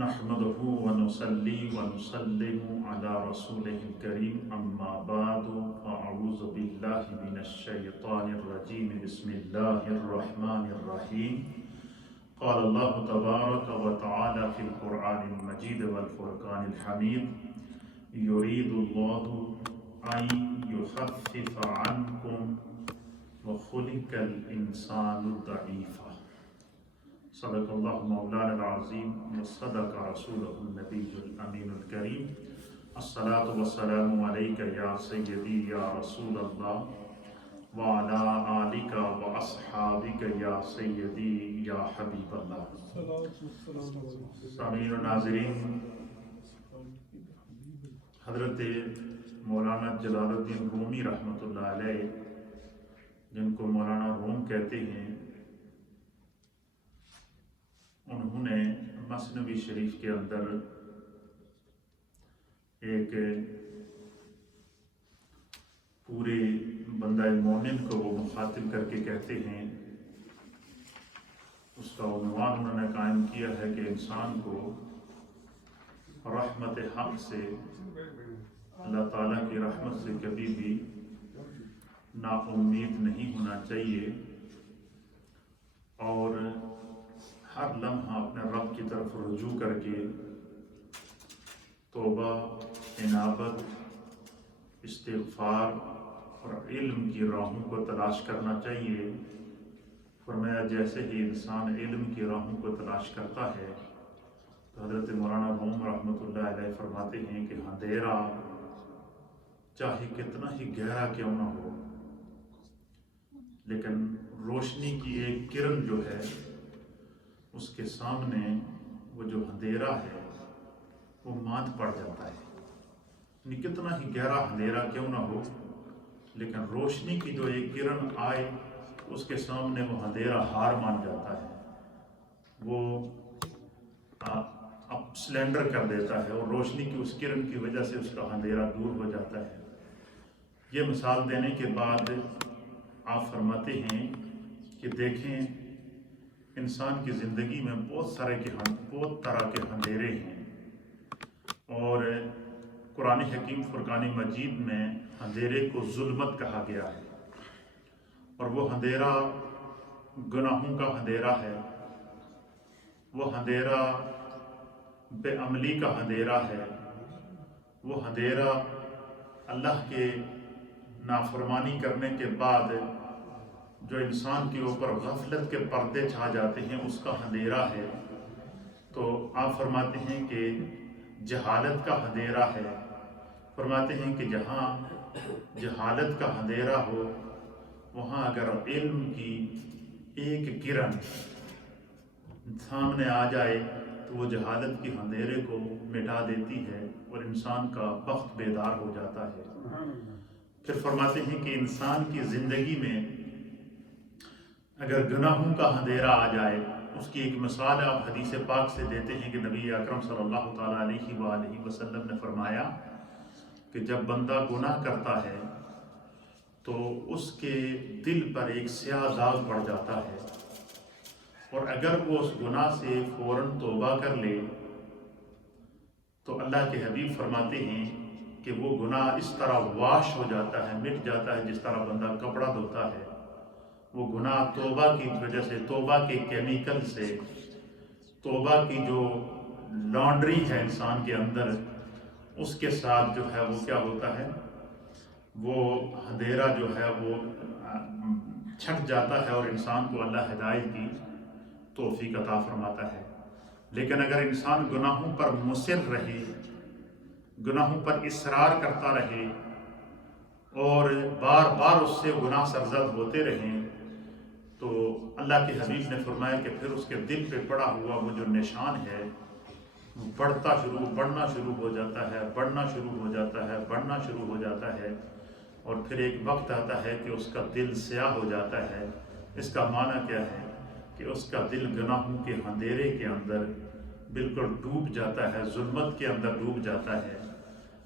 نحمده ونصلي ونسلم على رسوله الكريم أما بعد فأعوذ بالله من الشيطان الرجيم بسم الله الرحمن الرحيم قال الله تبارك وتعالى في القرآن المجيد والفرقان الحميد يريد الله أن يخفف عنكم وخلق الإنسان ضعيفا صدق اللہ مولانا العظیم وصدق رسولہ النبی الامین الکریم الصلاۃ والسلام علیک یا سیدی یا رسول اللہ وعلی آلک واصحابک یا سیدی یا حبیب اللہ۔ سامعین و ناظرین، حضرت مولانا جلال الدین رومی رحمۃ اللہ علیہ، جن کو مولانا روم کہتے ہیں، انہوں نے مثنوی شریف کے اندر ایک پورے بندہ مومن کو وہ مخاطب کر کے کہتے ہیں، اس کا عنوان انہوں نے قائم کیا ہے کہ انسان کو رحمت حق سے، اللہ تعالیٰ کی رحمت سے کبھی بھی نا امید نہیں ہونا چاہیے، اور ہر لمحہ اپنے رب کی طرف رجوع کر کے توبہ، انابت، استغفار اور علم کی راہوں کو تلاش کرنا چاہیے۔ فرمایا جیسے ہی انسان علم کی راہوں کو تلاش کرتا ہے تو حضرت مولانا روم رحمۃ اللہ علیہ فرماتے ہیں کہ اندھیرا چاہے کتنا ہی گہرا کیوں نہ ہو، لیکن روشنی کی ایک کرن جو ہے اس کے سامنے وہ جو اندھیرا ہے وہ مات پڑ جاتا ہے۔ یعنی کتنا ہی گہرا اندھیرا کیوں نہ ہو، لیکن روشنی کی جو ایک کرن آئے اس کے سامنے وہ اندھیرا ہار مان جاتا ہے، وہ اب سلنڈر کر دیتا ہے، اور روشنی کی اس کرن کی وجہ سے اس کا اندھیرا دور ہو جاتا ہے۔ یہ مثال دینے کے بعد آپ فرماتے ہیں کہ دیکھیں، انسان کی زندگی میں بہت طرح کے اندھیرے ہیں، اور قرآن حکیم فرقان مجید میں اندھیرے کو ظلمت کہا گیا ہے، اور وہ اندھیرا گناہوں کا اندھیرا ہے، وہ اندھیرا بے عملی کا اندھیرا ہے، وہ اندھیرا اللہ کے نافرمانی کرنے کے بعد جو انسان کے اوپر غفلت کے پردے چھا جاتے ہیں اس کا اندھیرا ہے۔ تو آپ فرماتے ہیں کہ جہالت کا اندھیرا ہے، فرماتے ہیں کہ جہاں جہالت کا اندھیرا ہو وہاں اگر علم کی ایک کرن سامنے آ جائے تو وہ جہالت کے اندھیرے کو مٹا دیتی ہے اور انسان کا بخت بیدار ہو جاتا ہے۔ پھر فرماتے ہیں کہ انسان کی زندگی میں اگر گناہوں کا اندھیرا آ جائے، اس کی ایک مثال آپ حدیث پاک سے دیتے ہیں کہ نبی اکرم صلی اللہ تعالیٰ علیہ وآلہ وسلم نے فرمایا کہ جب بندہ گناہ کرتا ہے تو اس کے دل پر ایک سیاہ داغ پڑ جاتا ہے، اور اگر وہ اس گناہ سے فوراً توبہ کر لے تو اللہ کے حبیب فرماتے ہیں کہ وہ گناہ اس طرح واش ہو جاتا ہے، مٹ جاتا ہے، جس طرح بندہ کپڑا دھوتا ہے۔ وہ گناہ توبہ کی وجہ سے، توبہ کے کیمیکل سے، توبہ کی جو لانڈری ہے انسان کے اندر، اس کے ساتھ جو ہے وہ کیا ہوتا ہے، وہ اندھیرا جو ہے وہ چھٹ جاتا ہے، اور انسان کو اللہ ہدایت کی توفیق عطا فرماتا ہے۔ لیکن اگر انسان گناہوں پر مصر رہے، گناہوں پر اصرار کرتا رہے اور بار بار اس سے گناہ سرزد ہوتے رہیں، تو اللہ کے حبیب نے فرمایا کہ پھر اس کے دل پہ پڑا ہوا وہ جو نشان ہے وہ بڑھنا شروع ہو جاتا ہے، بڑھنا شروع ہو جاتا ہے، اور پھر ایک وقت آتا ہے کہ اس کا دل سیاہ ہو جاتا ہے۔ اس کا معنی کیا ہے کہ اس کا دل گناہوں کے اندھیرے کے اندر بالکل ڈوب جاتا ہے، ظلمت کے اندر ڈوب جاتا ہے۔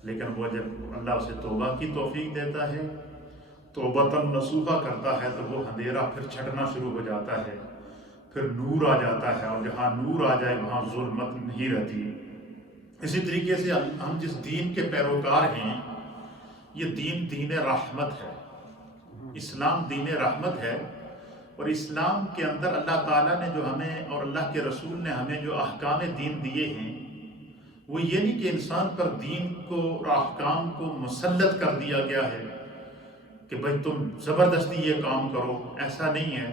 لیکن وہ جب اللہ اسے توبہ کی توفیق دیتا ہے، توبۃ نصوحہ کرتا ہے، تو وہ اندھیرا پھر چھٹنا شروع ہو جاتا ہے۔ پھر نور آ جاتا ہے، اور جہاں نور آ جائے وہاں ظلمت نہیں رہتی۔ اسی طریقے سے ہم جس دین کے پیروکار ہیں، یہ دین دین رحمت ہے، اسلام دین رحمت ہے۔ اور اسلام کے اندر اللہ تعالیٰ نے جو ہمیں اور اللہ کے رسول نے ہمیں جو احکام دین دیے ہیں، وہ یہ نہیں کہ انسان پر دین کو اور احکام کو مسلط کر دیا گیا ہے کہ بھائی تم زبردستی یہ کام کرو، ایسا نہیں ہے،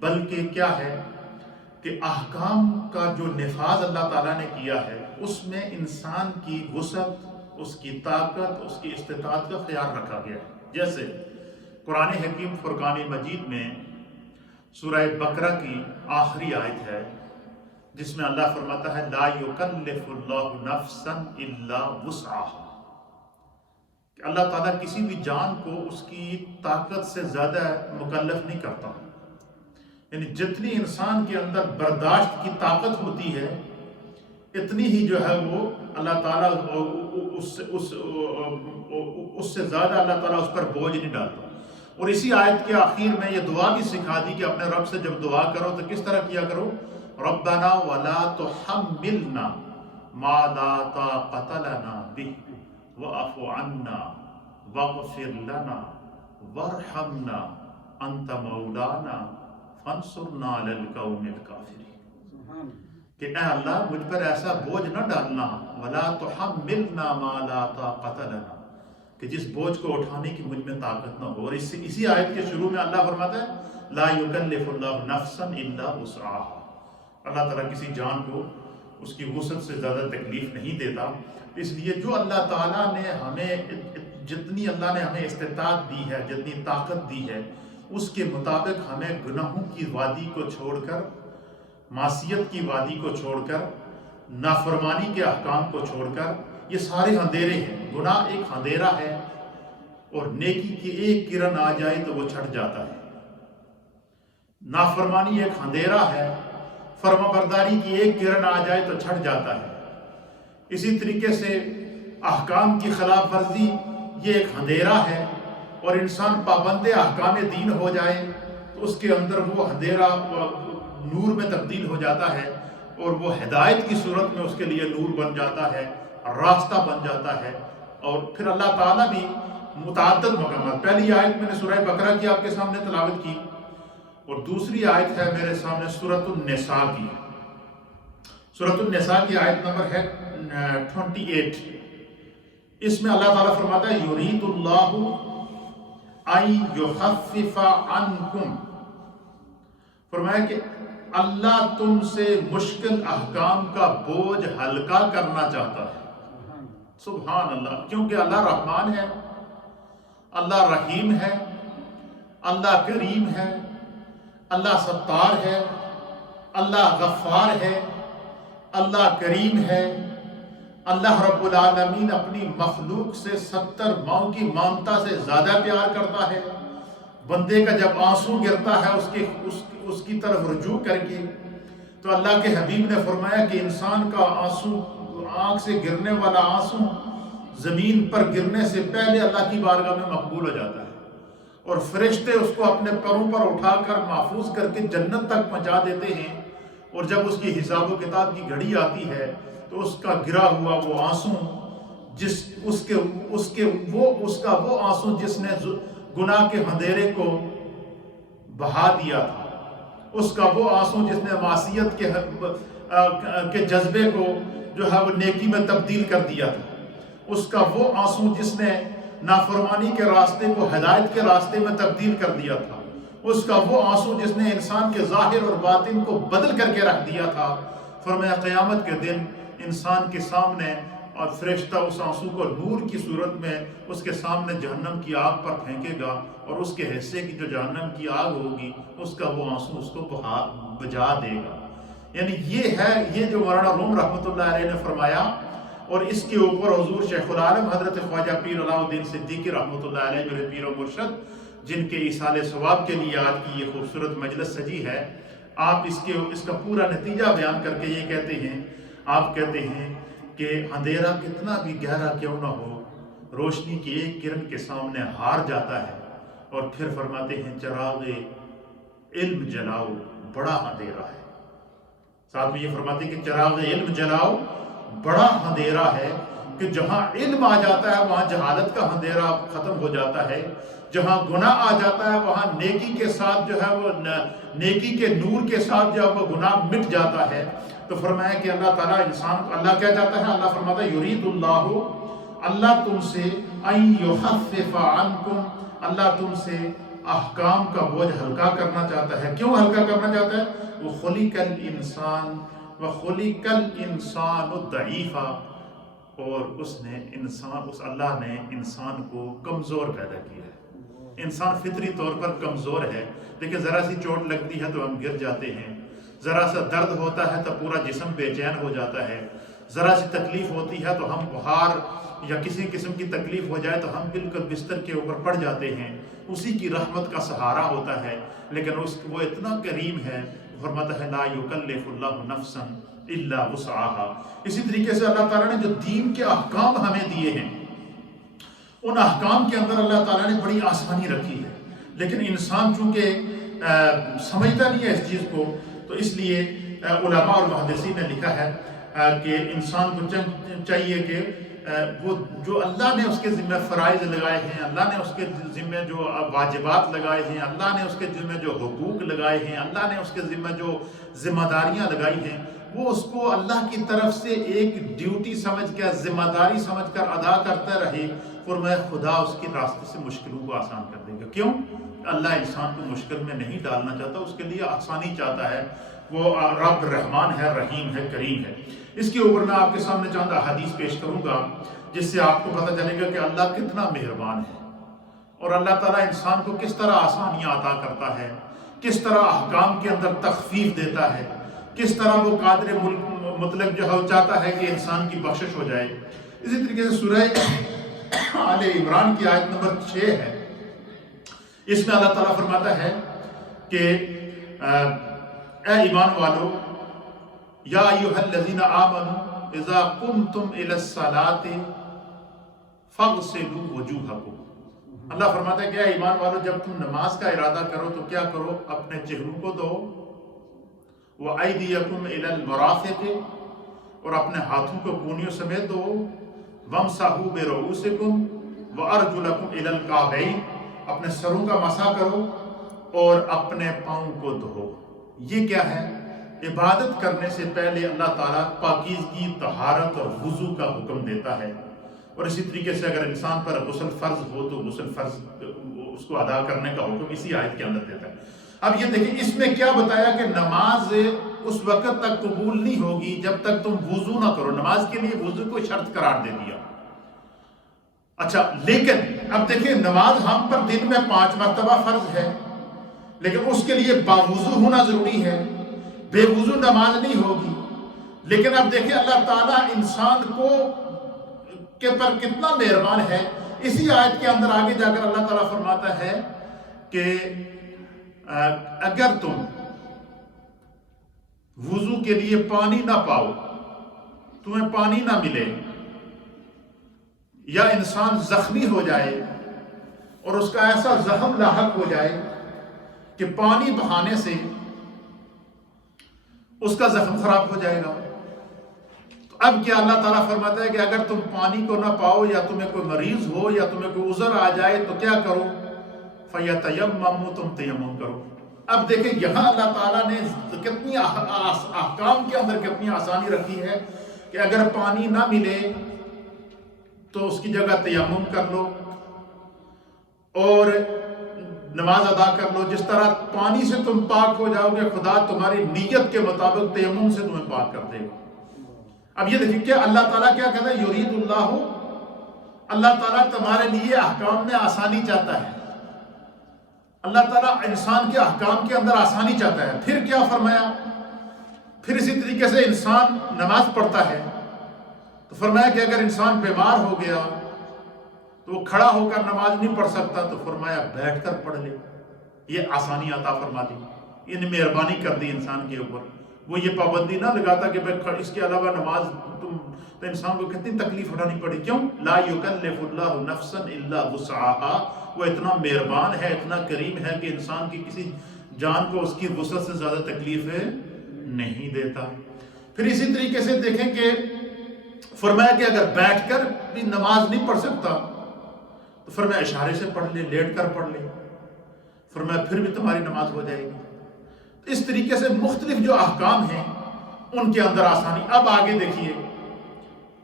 بلکہ کیا ہے کہ احکام کا جو نفاذ اللہ تعالیٰ نے کیا ہے اس میں انسان کی وسعت، اس کی طاقت، اس کی استطاعت کا خیال رکھا گیا ہے۔ جیسے قرآن حکیم فرقان مجید میں سورہ بقرہ کی آخری آیت ہے، جس میں اللہ فرماتا ہے لا یکلف اللہ نفسا الا وسعہا، کہ اللہ تعالیٰ کسی بھی جان کو اس کی طاقت سے زیادہ مکلف نہیں کرتا، یعنی جتنی انسان کے اندر برداشت کی طاقت ہوتی ہے اتنی ہی جو ہے وہ اللہ تعالیٰ اس سے زیادہ اللہ تعالیٰ اس پر بوجھ نہیں ڈالتا۔ اور اسی آیت کے آخر میں یہ دعا بھی سکھا دی کہ اپنے رب سے جب دعا کرو تو کس طرح کیا کرو، ربنا ولا تحملنا ما لا طاقت لنا به واعف عنا واغفر لنا وارحمنا انت مولانا فانصرنا علی القوم الکافرین، کہ اے اللہ مجھ پر ایسا بوجھ نہ ڈالنا، ولا تحملنا ما لا طاقت لنا، کہ جس بوجھ کو اٹھانے کی مجھ میں طاقت نہ ہو۔ اور اسی آیت کے شروع میں اللہ فرماتا ہے لا یکلف اللہ نفسا الا وسعہا، اللہ تعالیٰ کسی جان کو اس کی وسعت سے زیادہ تکلیف نہیں دیتا۔ اس لیے جو اللہ تعالیٰ نے ہمیں جتنی اللہ نے ہمیں استطاعت دی ہے، جتنی طاقت دی ہے، اس کے مطابق ہمیں گناہوں کی وادی کو چھوڑ کر، معصیت کی وادی کو چھوڑ کر، نافرمانی کے احکام کو چھوڑ کر، یہ سارے اندھیرے ہیں، گناہ ایک اندھیرا ہے، اور نیکی کی ایک کرن آ جائے تو وہ چھٹ جاتا ہے۔ نافرمانی ایک اندھیرا ہے، فرما برداری کی ایک کرن آ جائے تو چھٹ جاتا ہے۔ اسی طریقے سے احکام کی خلاف ورزی یہ ایک اندھیرا ہے، اور انسان پابند احکام دین ہو جائے تو اس کے اندر وہ اندھیرا نور میں تبدیل ہو جاتا ہے، اور وہ ہدایت کی صورت میں اس کے لیے نور بن جاتا ہے، راستہ بن جاتا ہے۔ اور پھر اللہ تعالیٰ بھی متعدد مقامات، پہلی آیت میں نے سورہ بقرہ کی آپ کے سامنے تلاوت کی، اور دوسری آیت ہے میرے سامنے سورۃ النساء کی۔ سورۃ النساء کی آیت نمبر ہے 28۔ اس میں اللہ تعالیٰ فرماتا ہے یرید اللہ ان یخفف عنکم، فرمایا کہ اللہ تم سے مشکل احکام کا بوجھ ہلکا کرنا چاہتا ہے۔ سبحان اللہ، کیونکہ اللہ رحمان ہے، اللہ رحیم ہے، اللہ کریم ہے، اللہ ستار ہے، اللہ غفار ہے، اللہ کریم ہے۔ اللہ رب العالمین اپنی مخلوق سے 70 ماؤں کی مامتا سے زیادہ پیار کرتا ہے۔ بندے کا جب آنسو گرتا ہے اس کی طرف رجوع کر کے، تو اللہ کے حبیب نے فرمایا کہ انسان کا آنسو، آنکھ سے گرنے والا آنسو زمین پر گرنے سے پہلے اللہ کی بارگاہ میں مقبول ہو جاتا ہے، اور فرشتے اس کو اپنے پروں پر اٹھا کر محفوظ کر کے جنت تک پہنچا دیتے ہیں۔ اور جب اس کی حساب و کتاب کی گھڑی آتی ہے تو اس کا گرا ہوا وہ آنسو، اس کا وہ آنسو جس نے گناہ کے اندھیرے کو بہا دیا تھا، اس کا وہ آنسو جس نے معصیت کے جذبے کو جو ہے وہ نیکی میں تبدیل کر دیا تھا، اس کا وہ آنسو جس نے نافرمانی کے راستے کو ہدایت کے راستے میں تبدیل کر دیا تھا، اس کا وہ آنسو جس نے انسان کے ظاہر اور باطن کو بدل کر کے رکھ دیا تھا۔ فرمایا قیامت کے دن انسان کے سامنے، اور فرشتہ اس آنسو کو نور کی صورت میں اس کے سامنے جہنم کی آگ پر پھینکے گا، اور اس کے حصے کی جو جہنم کی آگ ہوگی اس کا وہ آنسو اس کو بجھا دے گا۔ یعنی یہ جو مولانا روم رحمۃ اللہ علیہ نے فرمایا، اور اس کے اوپر حضور شیخ العالم حضرت خواجہ پیر علاء الدین صدیقی رحمۃ اللہ علیہ میرے پیر و مرشد، جن کے ایصال ثواب کے لیے آج کی یہ خوبصورت مجلس سجی ہے، آپ اس کا پورا نتیجہ بیان کر کے یہ کہتے ہیں، آپ کہتے ہیں کہ اندھیرا کتنا بھی گہرا کیوں نہ ہو، روشنی کی ایک کرن کے سامنے ہار جاتا ہے۔ اور پھر فرماتے ہیں چراغ علم جلاؤ بڑا اندھیرا ہے. ساتھ میں یہ فرماتے ہیں کہ چراغ علم جلاؤ بڑا اندھیرا ہے، کہ جہاں علم آ جاتا ہے وہاں جہالت کا اندھیرا ختم ہو جاتا ہے، جہاں گناہ آ جاتا ہے وہاں نیکی کے ساتھ جو ہے وہ نیکی کے نور کے ساتھ جو ہے وہ گناہ مٹ جاتا ہے. تو فرمایا کہ اللہ تعالیٰ انسان کو، اللہ کیا چاہتا ہے؟ اللہ فرماتا ہے یرید اللہ تم سے ان یخفف عنکم، اللہ تم سے احکام کا بوجھ ہلکا کرنا چاہتا ہے. کیوں ہلکا کرنا چاہتا ہے؟ وَخُلِقَ الْإِنسَانُ ضَعِيفًا، اور اس اللہ نے انسان کو کمزور پیدا کیا ہے. انسان فطری طور پر کمزور ہے. دیکھیں ذرا سی چوٹ لگتی ہے تو ہم گر جاتے ہیں، ذرا سا درد ہوتا ہے تو پورا جسم بے چین ہو جاتا ہے، ذرا سی تکلیف ہوتی ہے تو ہم بخار یا کسی قسم کی تکلیف ہو جائے تو ہم بالکل بستر کے اوپر پڑ جاتے ہیں. اسی کی رحمت کا سہارا ہوتا ہے. لیکن وہ اتنا کریم ہے، فرماتا ہے لا یکلف اللہ نفسا الا وسعها. اسی طریقے سے اللہ تعالیٰ نے جو دین کے احکام ہمیں دیے ہیں، ان احکام کے اندر اللہ تعالیٰ نے بڑی آسانی رکھی ہے. لیکن انسان چونکہ سمجھتا نہیں ہے اس چیز کو، تو اس لیے علماء اور محدثین نے لکھا ہے کہ انسان کو چاہیے کہ وہ جو اللہ نے اس کے ذمہ فرائض لگائے ہیں، اللہ نے اس کے ذمہ جو واجبات لگائے ہیں، اللہ نے اس کے ذمہ جو حقوق لگائے ہیں، اللہ نے اس کے ذمہ جو ذمہ داریاں لگائی ہیں، وہ اس کو اللہ کی طرف سے ایک ڈیوٹی سمجھ کر، ذمہ داری سمجھ کر ادا کرتا رہے. فرمایا خدا اس کے راستے سے مشکلوں کو آسان کر دے گا. کیوں؟ اللہ انسان کو مشکل میں نہیں ڈالنا چاہتا، اس کے لیے آسانی چاہتا ہے. وہ رب رحمان ہے، رحیم ہے، کریم ہے. اس کے اوپر میں آپ کے سامنے چند احادیث پیش کروں گا جس سے آپ کو پتہ چلے گا کہ اللہ کتنا مہربان ہے، اور اللہ تعالیٰ انسان کو کس طرح آسانیاں عطا کرتا ہے، کس طرح احکام کے اندر تخفیف دیتا ہے، کس طرح وہ قادر مطلق جو ہے چاہتا ہے کہ انسان کی بخشش ہو جائے. اسی طریقے سے سورہ آل عمران کی آیت نمبر 6 ہے. اس میں اللہ تعالیٰ فرماتا ہے کہ اے ایمان والو، یا ایھا الذین آمنوا اذا قمتم الی الصلاۃ فاغسلوا وجوہکم. اللہ فرماتا ہے کہ اے ایمان والو، جب تم نماز کا ارادہ کرو تو کیا کرو؟ اپنے چہروں کو دھو، وایدیکم الی المرافق، اور اپنے ہاتھوں کو کونیوں سمیت دھو، وامسحوا برؤوسکم وارجلکم الی الکعبین، اپنے سروں کا مسح کرو اور اپنے پاؤں کو دھو. یہ کیا ہے؟ عبادت کرنے سے پہلے اللہ تعالیٰ پاکیزگی، طہارت اور وضو کا حکم دیتا ہے. اور اسی طریقے سے اگر انسان پر غسل فرض ہو تو غسل فرض اس کو ادا کرنے کا حکم اسی آیت کے اندر دیتا ہے. اب یہ دیکھیں اس میں کیا بتایا کہ نماز اس وقت تک قبول نہیں ہوگی جب تک تم وضو نہ کرو. نماز کے لیے وضو کو شرط قرار دے دیا. اچھا، لیکن اب دیکھیں نماز ہم پر دن میں 5 مرتبہ فرض ہے، لیکن اس کے لیے باوضو ہونا ضروری ہے. بے وضو نماز نہیں ہوگی. لیکن اب دیکھیں اللہ تعالیٰ انسان کے پر کتنا مہربان ہے. اسی آیت کے اندر آگے جا کر اللہ تعالیٰ فرماتا ہے کہ اگر تم وضو کے لیے پانی نہ پاؤ، تمہیں پانی نہ ملے، یا انسان زخمی ہو جائے اور اس کا ایسا زخم لاحق ہو جائے کہ پانی بہانے سے اس کا زخم خراب ہو جائے گا، تو اب کیا اللہ تعالیٰ فرماتا ہے کہ اگر تم پانی کو نہ پاؤ، یا تمہیں کوئی مریض ہو، یا تمہیں کوئی عذر آ جائے تو کیا کرو؟ فَيَتَيَمَّمُوا، تم تیمم کرو. اب دیکھیں یہاں اللہ تعالیٰ نے کتنی احکام کے اندر کتنی آسانی رکھی ہے کہ اگر پانی نہ ملے تو اس کی جگہ تیمم کر لو اور نماز ادا کر لو. جس طرح پانی سے تم پاک ہو جاؤ گے، خدا تمہاری نیت کے مطابق تیمم سے تمہیں پاک کر دے گا. اب یہ دیکھیں کہ اللہ تعالیٰ کیا کہتا ہے؟ یرید اللہ تعالیٰ تمہارے لیے احکام میں آسانی چاہتا ہے. اللہ تعالیٰ انسان کے احکام کے اندر آسانی چاہتا ہے. پھر کیا فرمایا؟ پھر اسی طریقے سے انسان نماز پڑھتا ہے تو فرمایا کہ اگر انسان بیمار ہو گیا تو وہ کھڑا ہو کر نماز نہیں پڑھ سکتا تو فرمایا بیٹھ کر پڑھ لے. یہ آسانی عطا فرما دی، یہ مہربانی کر دی انسان کے اوپر. وہ یہ پابندی نہ لگاتا کہ اس کے علاوہ نماز تو انسان کو کتنی تکلیف اٹھانی پڑی. کیوں؟ لا یکلف اللہ نفسا الا وسعها. وہ اتنا مہربان ہے، اتنا کریم ہے کہ انسان کی کسی جان کو اس کی وسعت سے زیادہ تکلیفیں نہیں دیتا۔ پھر اسی طریقے سے دیکھیں کہ فرمایا کہ اگر بیٹھ کر بھی نماز نہیں پڑھ سکتا تو فرمایا اشارے سے پڑھ لے، لیٹ کر پڑھ لے، فرمایا پھر بھی تمہاری نماز ہو جائے گی۔ اس طریقے سے مختلف جو احکام ہیں ان کے اندر آسانی۔ اب آگے دیکھیے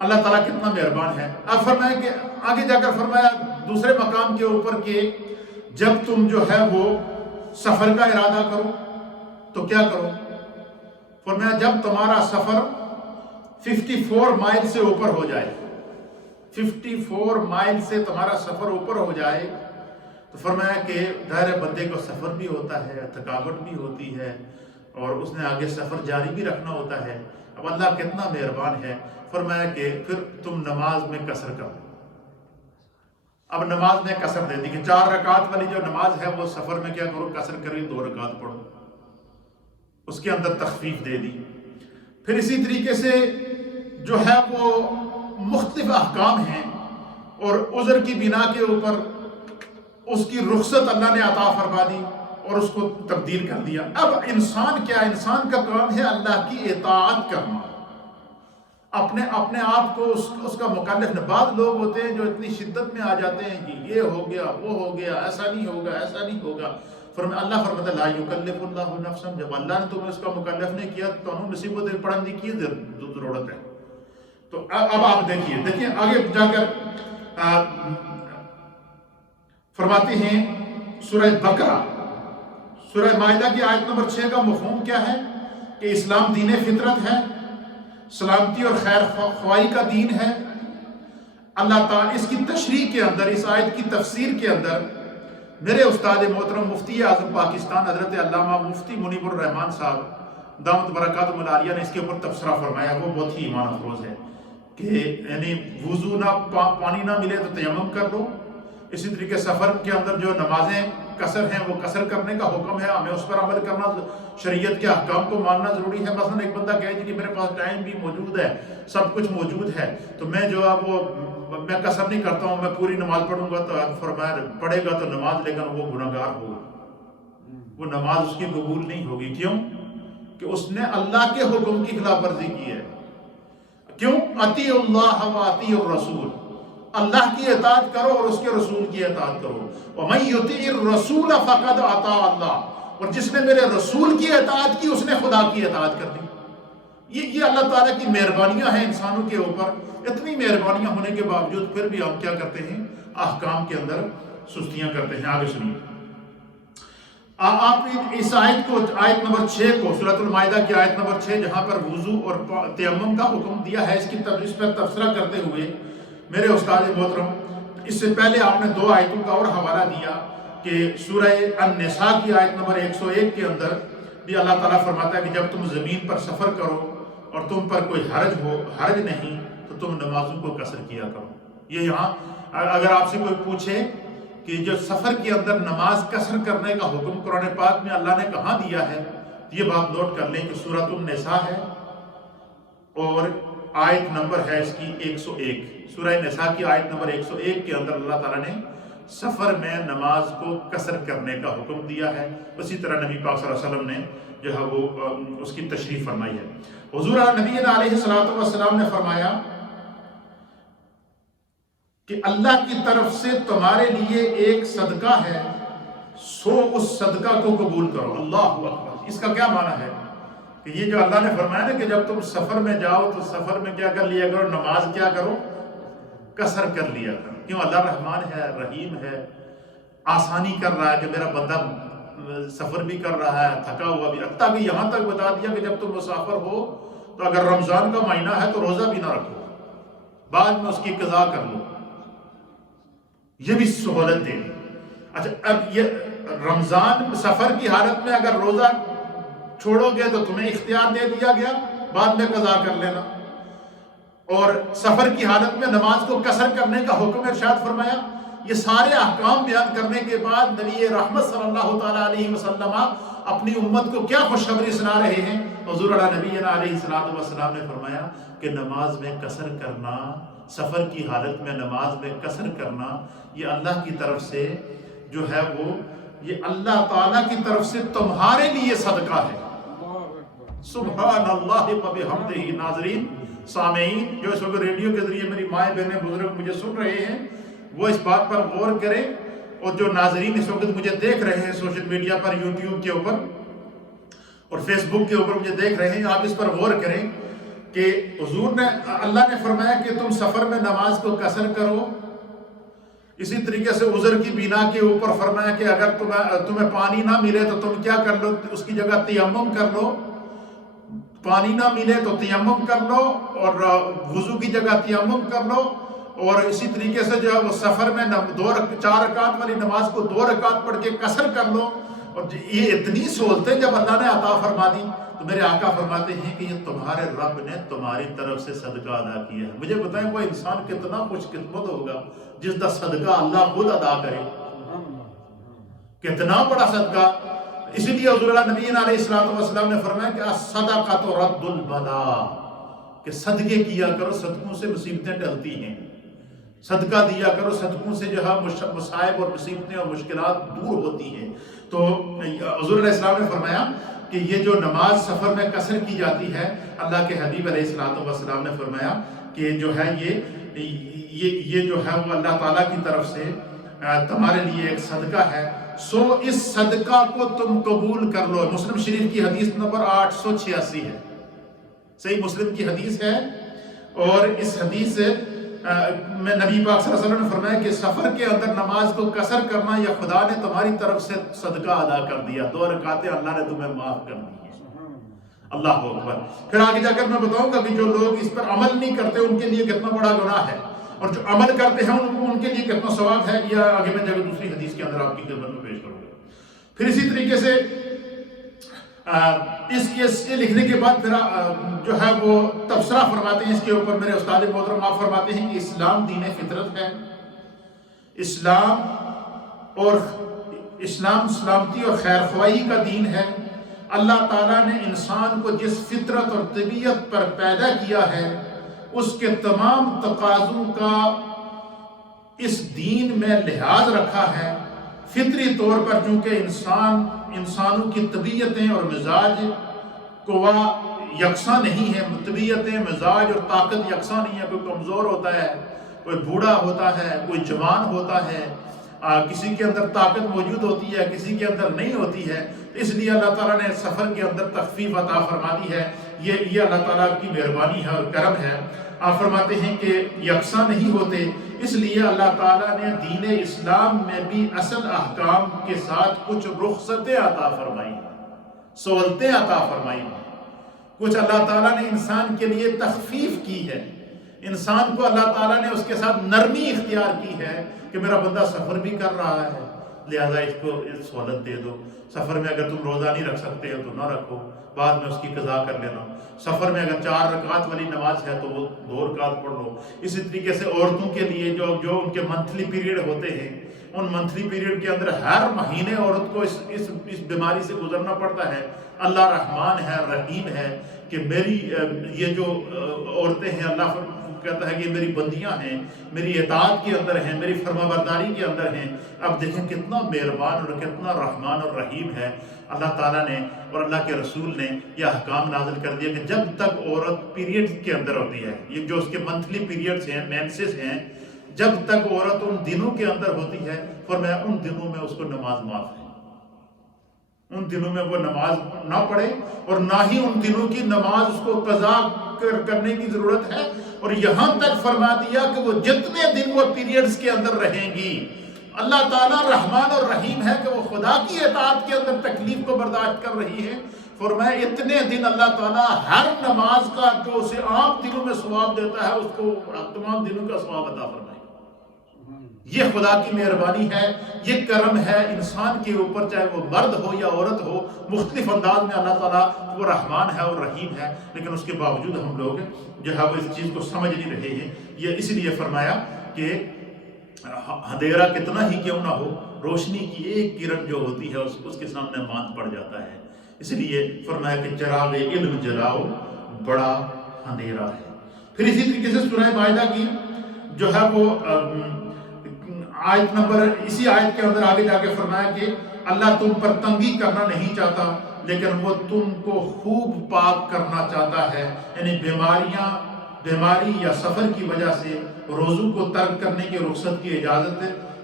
اللہ تعالیٰ کتنا مہربان ہے۔ اب فرمایا کہ آگے جا کر فرمایا دوسرے مقام کے اوپر کہ جب تم جو ہے وہ سفر کا ارادہ کرو تو کیا کرو؟ فرمایا جب تمہارا سفر 54 مائل سے اوپر ہو جائے، 54 مائل سے تمہارا سفر اوپر ہو جائے تو فرمایا کہ ظاہر بندے کو سفر بھی ہوتا ہے، تھکاوٹ بھی ہوتی ہے، اور اس نے آگے سفر جاری بھی رکھنا ہوتا ہے۔ اب اللہ کتنا مہربان ہے، فرمایا کہ پھر تم نماز میں قصر کرو۔ اب نماز میں قصر دے دی کہ 4 رکعت والی جو نماز ہے وہ سفر میں کیا کرو، قصر کری 2 رکعت پڑھو، اس کے اندر تخفیف دے دی۔ پھر اسی طریقے سے جو ہے وہ مختلف احکام ہیں، اور عذر کی بنا کے اوپر اس کی رخصت اللہ نے عطا فرما دی اور اس کو تبدیل کر دیا۔ اب انسان کیا، انسان کا کام ہے اللہ کی اطاعت کرنا، اپنے آپ کو اس کا مکلف نہ۔ بعض لوگ ہوتے ہیں جو اتنی شدت میں آ جاتے ہیں کہ یہ ہو گیا، وہ ہو گیا، ایسا نہیں ہوگا، ایسا نہیں ہوگا۔ اللہ فرماتا ہے لا یکلف اللہ نفسا، جب اللہ نے تمہیں اس کا مکلف نہیں کیا تو انہوں مصیبتیں پڑھنے کی ضرورت ہے۔ تو اب آپ دیکھیے آگے جا کر فرماتے ہیں سورہ بقرہ، سورہ مائدہ کی آیت نمبر 6 کا مفہوم کیا ہے کہ اسلام دین فطرت ہے، سلامتی اور خیر خواہی کا دین ہے۔ اللہ تعالیٰ اس کی تشریح کے اندر، اس آیت کی تفسیر کے اندر میرے استاد محترم مفتی اعظم پاکستان حضرت علامہ مفتی منیب الرحمان صاحب دامت برکاتہم العالیہ نے اس کے اوپر تبصرہ فرمایا، وہ بہت ہی ایمان افروز ہے کہ یعنی وضو نہ پانی نہ ملے تو تیمم کر لو۔ اسی طریقے سفر کے اندر جو نمازیں قصر ہیں وہ قصر کرنے کا حکم ہے، ہمیں اس پر عمل کرنا، شریعت کے احکام کو ماننا ضروری ہے۔ مثلا ایک بندہ کہے جی کہ میرے پاس ٹائم بھی موجود ہے، سب کچھ موجود ہے، تو میں جو اب وہ میں قصر نہیں کرتا ہوں، میں پوری نماز پڑھوں گا، تو فرمایا پڑھے گا تو نماز، لیکن وہ گناہگار ہوگا، وہ نماز اس کی قبول نہیں ہوگی۔ کیوں؟ کہ اس نے اللہ کے حکم کی خلاف ورزی کی ہے۔ کیوں؟ اطیعوا اللہ و اطیعوا الرسول، اللہ کی اطاعت کرو اور اس کے رسول کی اطاعت کرو۔ وَمَن يُطِعِ الرَّسُولَ فَقَدْ أَطَاعَ اللَّهَ، اور جس نے میرے رسول کی اطاعت کی اس نے خدا کی اطاعت کر دی۔ یہ اللہ تعالیٰ کی مہربانیاں ہیں انسانوں کے اوپر۔ اتنی مہربانیاں ہونے کے باوجود پھر بھی ہم کیا کرتے ہیں، احکام کے اندر سستیاں کرتے ہیں۔ آگے سنیے، آپ اس آیت کو، آیت نمبر 6 کو، سورۃ المائدہ کی آیت نمبر 6 جہاں پر وضو اور تیمم کا حکم دیا ہے، اس پر تبصرہ کرتے ہوئے میرے استاد محترم، اس سے پہلے آپ نے 2 آیتوں کا اور حوالہ دیا کہ سورہ النساء کی آیت نمبر 101 کے اندر بھی اللہ تعالیٰ فرماتا ہے کہ جب تم زمین پر سفر کرو اور تم پر کوئی حرج نہیں تو تم نمازوں کو قصر کیا کرو۔ یہ یہاں اگر آپ سے کوئی پوچھے کہ جو سفر کے اندر نماز قصر کرنے کا حکم قرآن پاک میں اللہ نے کہاں دیا ہے، یہ بات نوٹ کر لیں کہ سورۃ النساء ہے اور آیت نمبر ہے اس کی 101۔ سورہ نساء کی آیت نمبر 101 کے اندر اللہ تعالیٰ نے سفر میں نماز کو قصر کرنے کا حکم دیا ہے۔ اسی طرح نبی پاک صلی اللہ علیہ وسلم نے جو ہے وہ اس کی تشریح فرمائی ہے۔ حضور نبی علیہ السلام نے فرمایا کہ اللہ کی طرف سے تمہارے لیے ایک صدقہ ہے، سو اس صدقہ کو قبول کرو۔ اللہ اکبر۔ اس کا کیا معنی ہے کہ یہ جو اللہ نے فرمایا نا کہ جب تم سفر میں جاؤ تو سفر میں کیا کر لیا کرو، نماز کیا کرو، قصر کر لیا کرو۔ کیوں؟ اللہ رحمان ہے، رحیم ہے، آسانی کر رہا ہے کہ میرا بندہ سفر بھی کر رہا ہے، تھکا ہوا بھی، حتیٰ کہ یہاں تک بتا دیا کہ جب تم مسافر ہو تو اگر رمضان کا مہینہ ہے تو روزہ بھی نہ رکھو، بعد میں اس کی قضا کر لو، یہ بھی سہولت دے دی۔ اچھا، اب یہ رمضان سفر کی حالت میں اگر روزہ چھوڑو گے تو تمہیں اختیار دے دیا گیا بعد میں قضا کر لینا، اور سفر کی حالت میں نماز کو قصر کرنے کا حکم ارشاد فرمایا۔ یہ سارے احکام بیان کرنے کے بعد نبی رحمت صلی اللہ تعالیٰ علیہ وسلم اپنی امت کو کیا خوشخبری سنا رہے ہیں؟ حضور نبی علیہ السلام نے فرمایا کہ نماز میں قصر کرنا، سفر کی حالت میں نماز میں قصر کرنا، یہ اللہ کی طرف سے جو ہے وہ یہ اللہ تعالیٰ کی طرف سے تمہارے لیے صدقہ ہے۔ سبحان اللہ و بحمدہ۔ ناظرین، سامعین جو اس وقت ریڈیو کے ذریعے میری مائیں بہنیں بزرگ مجھے سن رہے ہیں، وہ اس بات پر غور کریں، اور جو ناظرین اس وقت مجھے دیکھ رہے ہیں سوشل میڈیا پر، یوٹیوب کے اوپر اور فیس بک کے اوپر مجھے دیکھ رہے ہیں، آپ اس پر غور کریں کہ حضور نے، اللہ نے فرمایا کہ تم سفر میں نماز کو قصر کرو۔ اسی طریقے سے عذر کی بنا کے اوپر فرمایا کہ اگر تمہیں پانی نہ ملے تو تم کیا کر لو، اس کی جگہ تیمم کر لو۔ پانی نہ ملے تو تیمم کر لو، اور وضو کی جگہ تیمم کر لو۔ اور اسی طریقے سے جو ہے وہ سفر میں 4 رکعت والی نماز کو 2 رکعت پڑھ کے قصر کر لو۔ اور یہ اتنی سہولتیں جب اللہ نے عطا فرما دی تو میرے آقا فرماتے ہیں کہ یہ تمہارے رب نے تمہاری طرف سے صدقہ ادا کیا ہے۔ مجھے بتائیں وہ انسان کتنا خوش قسمت ہوگا جس کا صدقہ اللہ خود ادا کرے، کتنا بڑا صدقہ۔ اسی لیے حضور اللہ نبی علیہ السلام نے فرمایا کہ الصدقۃ رد البلاء، کہ صدقے کیا کرو، صدقوں سے مصیبتیں ٹلتی ہیں، صدقہ دیا کرو، صدقوں سے جو ہے مصائب اور مصیبتیں اور مشکلات دور ہوتی ہیں۔ تو حضور علیہ السلام نے فرمایا کہ یہ جو نماز سفر میں قصر کی جاتی ہے، اللہ کے حبیب علیہ السلام نے فرمایا کہ جو ہے یہ جو ہے وہ اللہ تعالیٰ کی طرف سے تمہارے لیے ایک صدقہ ہے، سو اس صدقہ کو تم قبول کر لو۔ مسلم شریف کی حدیث نمبر 886 ہے، صحیح مسلم کی حدیث ہے، اور اس حدیث میں نبی پاک صلی اللہ علیہ وسلم نے فرمایا کہ سفر کے اندر نماز کو قصر کرنا یا خدا نے تمہاری طرف سے صدقہ ادا کر دیا، 2 رکعتیں اللہ نے تمہیں معاف کر دی ہیں۔ اللہ اکبر۔ پھر آگے جا کر میں بتاؤں گا کہ جو لوگ اس پر عمل نہیں کرتے ان کے لیے کتنا بڑا گناہ ہے، اور جو عمل کرتے ہیں ان کے لیے کتنا ثواب ہے، یہ آگے میں جا کر دوسری حدیث کے اندر آپ کی خدمت میں پیش کروں گا۔ پھر اسی طریقے سے اس لکھنے کے بعد پھر جو ہے وہ تبصرہ فرماتے ہیں اس کے اوپر میرے استاد محترم، آپ فرماتے ہیں کہ اسلام دین فطرت ہے، اسلام سلامتی اور خیر خواہی کا دین ہے۔ اللہ تعالیٰ نے انسان کو جس فطرت اور طبیعت پر پیدا کیا ہے اس کے تمام تقاضوں کا اس دین میں لحاظ رکھا ہے۔ فطری طور پر چونکہ انسانوں کی طبیعتیں اور مزاج قوا یکساں نہیں ہے، طبیعتیں، مزاج اور طاقت یکساں نہیں ہے، کوئی کمزور ہوتا ہے، کوئی بوڑھا ہوتا ہے، کوئی جوان ہوتا ہے، کسی کے اندر طاقت موجود ہوتی ہے، کسی کے اندر نہیں ہوتی ہے۔ اس لیے اللہ تعالیٰ نے سفر کے اندر تخفیف عطا فرما دی ہے، یہ اللہ تعالیٰ کی مہربانی ہے اور کرم ہے۔ آپ فرماتے ہیں کہ یکساں نہیں ہوتے، اس لیے اللہ تعالیٰ نے دین اسلام میں بھی اصل احکام کے ساتھ کچھ رخصتیں عطا فرمائی، سہولتیں عطا فرمائی، کچھ اللہ تعالیٰ نے انسان کے لیے تخفیف کی ہے، انسان کو اللہ تعالیٰ نے اس کے ساتھ نرمی اختیار کی ہے کہ میرا بندہ سفر بھی کر رہا ہے، لہذا اس کو سہولت دے دو۔ سفر میں اگر تم روزہ نہیں رکھ سکتے ہو تو نہ رکھو، بعد میں اس کی قضا کر لینا۔ سفر میں اگر 4 رکعت والی نماز ہے تو وہ 2 رکعت پڑھ لو۔ اسی طریقے سے عورتوں کے لیے جو ان کے منتھلی پیریڈ ہوتے ہیں، ان منتھلی پیریڈ کے اندر ہر مہینے عورت کو اس بیماری سے گزرنا پڑتا ہے۔ اللہ رحمان ہے، رحیم ہے کہ میری یہ جو عورتیں ہیں، اللہ کہتا ہے کہ میری بندیاں ہیں، میری اطاعت کے اندر ہیں، میری فرما برداری کے اندر ہیں۔ اب دیکھیں کتنا مہربان اور کتنا رحمان اور رحیم ہے اللہ تعالیٰ نے، اور اللہ کے رسول نے یہ احکام نازل کر دیا کہ جب تک عورت پیریڈ کے اندر ہوتی ہے، یہ جو اس کے منتھلی پیریڈز ہیں، مینسز ہیں، جب تک عورت ان دنوں کے اندر ہوتی ہے، فرمایا ان دنوں میں اس کو نماز معاف ہے، ان دنوں میں وہ نماز نہ پڑھے، اور نہ ہی ان دنوں کی نماز اس کو قضا کرنے کی ضرورت ہے۔ اور یہاں تک فرما دیا کہ وہ جتنے دن وہ پیریڈز کے اندر رہیں گی، اللہ تعالیٰ رحمان اور رحیم ہے کہ وہ خدا کی اطاعت کے اندر تکلیف کو برداشت کر رہی ہے۔ فرمایا اتنے دن اللہ تعالیٰ ہر نماز کا جو اسے عام دنوں میں ثواب دیتا ہے اس کو تمام دنوں کا ثواب عطا فرمائے۔ یہ خدا کی مہربانی ہے، یہ کرم ہے انسان کے اوپر، چاہے وہ مرد ہو یا عورت ہو، مختلف انداز میں اللہ تعالیٰ وہ رحمان ہے اور رحیم ہے، لیکن اس کے باوجود ہم لوگ جو ہے وہ اس چیز کو سمجھ نہیں رہے ہیں۔ یہ اس لیے فرمایا کہ اندھیرا کتنا ہی کیوں نہ ہو، روشنی کی ایک کرن جو ہوتی ہے اس کے سامنے ماند پڑ جاتا ہے۔ اس لیے فرمایا کہ چراغ علم جلاؤ، بڑا اندھیرا ہے۔ پھر اسی طریقے سے سورہ مائدہ کی جو ہے وہ آیت نمبر، اسی آیت کے اندر آگے جا کے فرمایا کہ اللہ تم پر تنگی کرنا نہیں چاہتا، لیکن وہ تم کو خوب پاک کرنا چاہتا ہے. یعنی بیماری یا سفر کی وجہ سے روزوں کو ترک کرنے کی رخصت کی اجازت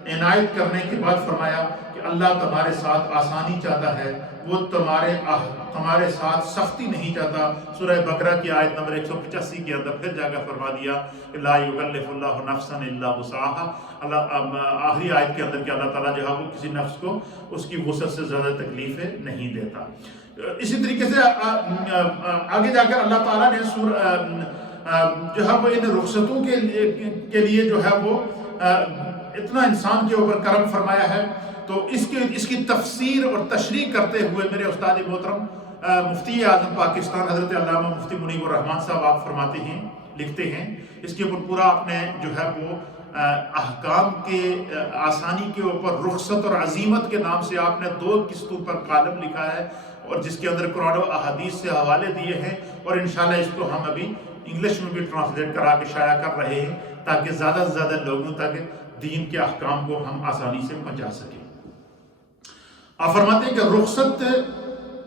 عنایت کرنے کے بعد فرمایا کہ اللہ تمہارے ساتھ آسانی چاہتا ہے، وہ تمہارے ساتھ سختی نہیں چاہتا. سورہ بقرہ کی آیت نمبر 185 کے اندر پھر جا کر فرما دیا کہ لا یکلف اللہ نفسا الا وسعها. آخری آیت کے اندر کہ اللہ تعالیٰ جو ہے وہ کسی نفس کو اس کی وسعت سے زیادہ تکلیفیں نہیں دیتا. اسی طریقے سے آگے جا کر اللہ تعالیٰ نے جو ہے وہ ان رخصتوں کے لیے جو ہے وہ اتنا انسان کے اوپر کرم فرمایا ہے. تو اس کی تفسیر اور تشریح کرتے ہوئے میرے استاد محترم مفتی اعظم پاکستان حضرت علامہ مفتی منیب الرحمان صاحب آپ فرماتے ہیں، لکھتے ہیں، اس کے اوپر پورا آپ نے جو ہے وہ احکام کے آسانی کے اوپر رخصت اور عزیمت کے نام سے آپ نے 2 قسطوں پر کالم لکھا ہے، اور جس کے اندر قرآن و احادیث سے حوالے دیے ہیں، اور انشاءاللہ اس کو ہم ابھی انگلش میں بھی ٹرانسلیٹ کرا کے شائع کر رہے ہیں تاکہ زیادہ سے زیادہ لوگوں تک دین کے احکام کو ہم آسانی سے پہنچا سکیں. آپ فرماتے ہیں کہ رخصت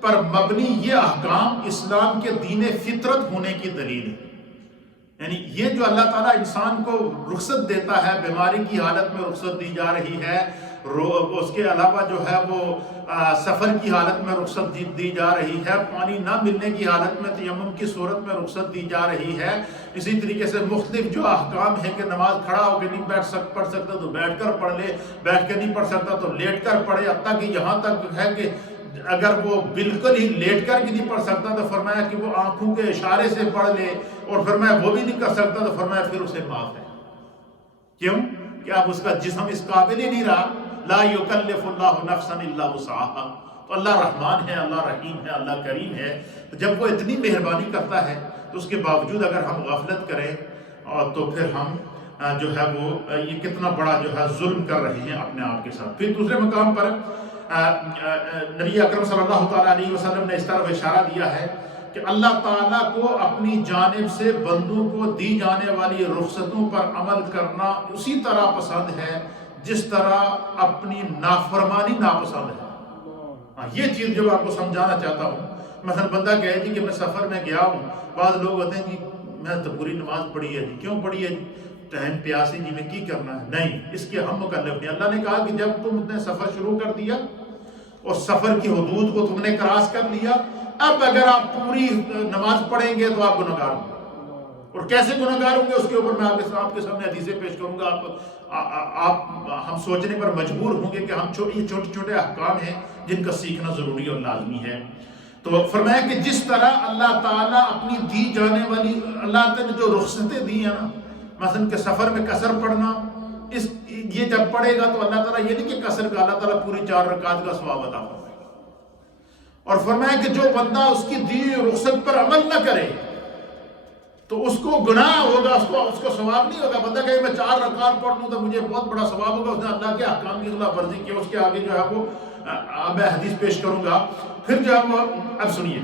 پر مبنی یہ احکام اسلام کے دین فطرت ہونے کی دلیل ہے. یعنی یہ جو اللہ تعالیٰ انسان کو رخصت دیتا ہے، بیماری کی حالت میں رخصت دی جا رہی ہے، اس کے علاوہ جو ہے وہ سفر کی حالت میں رخصت دی جا رہی ہے، پانی نہ ملنے کی حالت میں تیمم کی صورت میں رخصت دی جا رہی ہے. اسی طریقے سے مختلف جو احکام ہیں کہ نماز کھڑا ہو کے نہیں پڑھ سکتا تو بیٹھ کر پڑھ لے، بیٹھ کے نہیں پڑھ سکتا تو لیٹ کر پڑھے، حتیٰ کہ یہاں تک ہے کہ اگر وہ بالکل ہی لیٹ کر بھی نہیں پڑھ سکتا تو فرمایا کہ وہ آنکھوں کے اشارے سے پڑھ لے، اور فرمایا وہ بھی نہیں کر سکتا تو فرمایا پھر اسے معاف ہے. کیوں کہ اب اس کا جسم اس قابل ہی نہیں رہا. لا یکلف اللہ نفسا الا وسعها. تو اللہ رحمان ہے، اللہ رحیم ہے، اللہ کریم ہے. تو جب وہ اتنی مہربانی کرتا ہے تو اس کے باوجود اگر ہم غفلت کریں تو پھر ہم جو ہے وہ یہ کتنا بڑا جو ہے ظلم کر رہے ہیں اپنے آپ کے ساتھ. پھر دوسرے مقام پر نبی اکرم صلی اللہ تعالیٰ علیہ وسلم نے اس طرف اشارہ دیا ہے کہ اللہ تعالیٰ کو اپنی جانب سے بندوں کو دی جانے والی رخصتوں پر عمل کرنا اسی طرح پسند ہے جس طرح اپنی نافرمانی ناپسند ہے. یہ چیز جو آپ کو سمجھانا چاہتا ہوں. مثلا بندہ کہے جی کہ میں سفر میں گیا ہوں، بعض لوگ ہوتے ہیں جی میں تو پوری نماز پڑھی ہے جی، کیوں پڑھی ہے جی؟ ٹائم پیاسی جی میں کی کرنا ہے. نہیں، اس کے ہم مکلف نہیں. اللہ نے کہا کہ جب تم نے سفر شروع کر دیا اور سفر کی حدود کو تم نے کراس کر لیا، اب اگر آپ پوری نماز پڑھیں گے تو آپ گنہگار ہوں گے. اور کیسے گنہگار ہوں گے اس کے اوپر میں آپ کے سامنے حدیثیں پیش کروں گا. ہم سوچنے پر مجبور ہوں گے کہ ہم چھوٹے چھوٹے احکام ہیں جن کا سیکھنا ضروری اور لازمی ہے. تو فرمایا کہ جس طرح اللہ تعالیٰ اپنی دی جانے والی اللہ تعالیٰ نے جو رخصتیں دی ہیں نا، مثلا کہ سفر میں قصر پڑھنا، یہ جب پڑھے گا تو اللہ تعالیٰ یہ نہیں کہ قصر کا اللہ تعالیٰ پوری 4 رکعت کا ثواب عطا فرمائے گا. اور فرمایا کہ جو بندہ اس کی دی رخصت پر عمل نہ کرے تو اس کو گناہ ہوگا، اس کو ثواب نہیں ہوگا. بندہ کہے میں 4 رکعت پڑھ لوں تو مجھے بہت بڑا ثواب ہوگا، اس نے اللہ کے احکام کی خلاف ورزی کی. اس کے آگے جو ہے وہ میں حدیث پیش کروں گا. پھر جو ہے وہ اب سنیے،